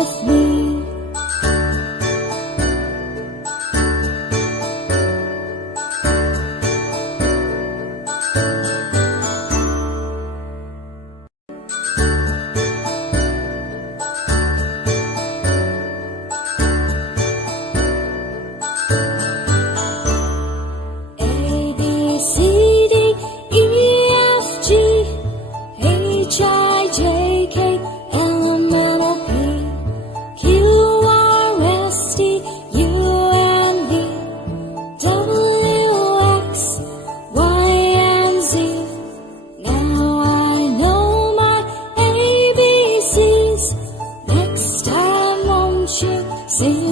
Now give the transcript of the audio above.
with me. A, B, C, D, E, F, G, H, I, J, K, L, M, N, O, P, Q, R, S, T, U, and V, W, X, Y, and Z. Now I know my ABCs. Next time, won't you sing